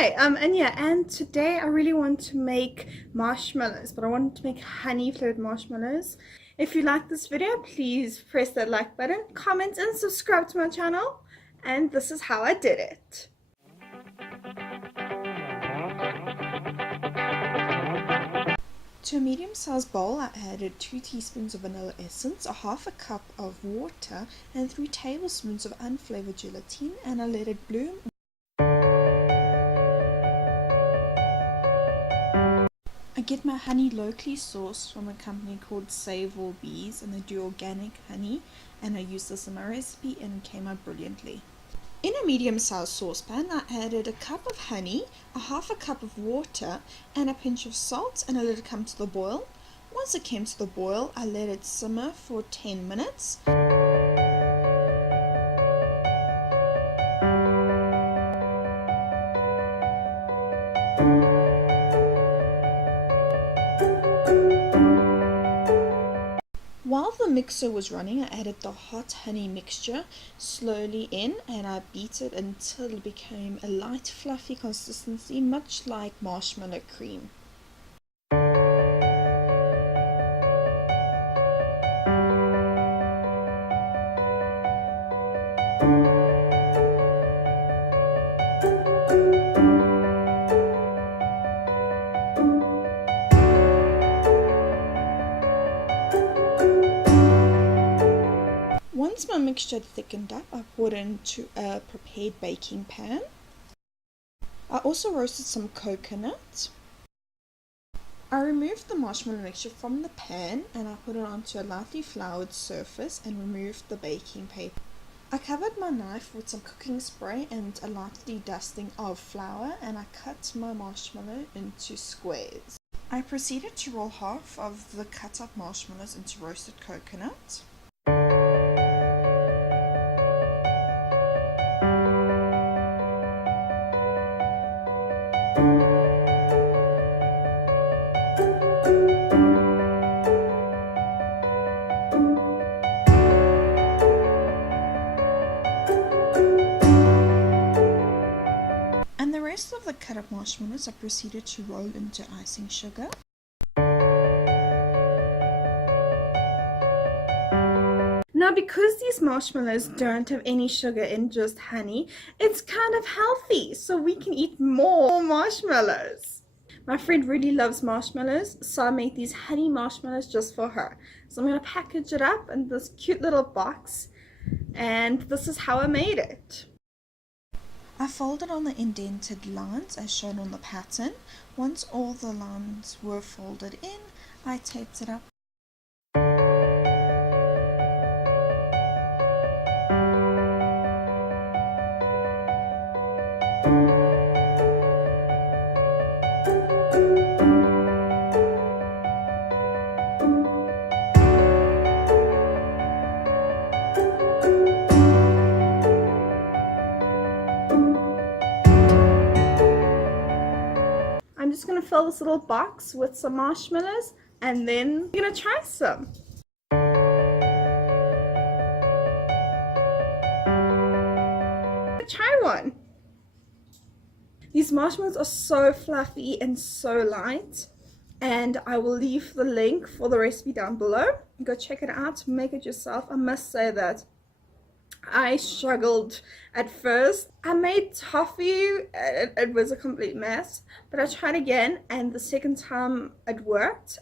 Hi, and today I really want to make marshmallows, but I want to make honey flavored marshmallows. If you like this video, please press that like button, comment and subscribe to my channel. And this is how I did it. To a medium-sized bowl, I added 2 teaspoons of vanilla essence, a half a cup of water, and 3 tablespoons of unflavored gelatin, and I let it bloom. I get my honey locally sourced from a company called Save All Bees, and they do organic honey, and I use this in my recipe and it came out brilliantly. In a medium-sized saucepan, I added a cup of honey, a half a cup of water, and a pinch of salt, and I let it come to the boil. Once it came to the boil, I let it simmer for 10 minutes. While the mixer was running, I added the hot honey mixture slowly in, and I beat it until it became a light fluffy consistency, much like marshmallow cream. Once my mixture had thickened up, I poured it into a prepared baking pan. I also roasted some coconut. I removed the marshmallow mixture from the pan and I put it onto a lightly floured surface and removed the baking paper. I covered my knife with some cooking spray and a lightly dusting of flour, and I cut my marshmallow into squares. I proceeded to roll half of the cut up marshmallows into roasted coconut. And the rest of the cut up marshmallows I proceeded to roll into icing sugar. Now, because these marshmallows don't have any sugar in, just honey, it's kind of healthy, so we can eat more marshmallows. My friend really loves marshmallows, so I made these honey marshmallows just for her. So I'm going to package it up in this cute little box, and this is how I made it. I folded on the indented lines as shown on the pattern. Once all the lines were folded in, I taped it up. I'm just going to fill this little box with some marshmallows, and then I'm going to try some. Try one. These marshmallows are so fluffy and so light, and I will leave the link for the recipe down below. Go check it out, make it yourself. I must say that I struggled at first. I made toffee, it was a complete mess, but I tried again, and the second time it worked.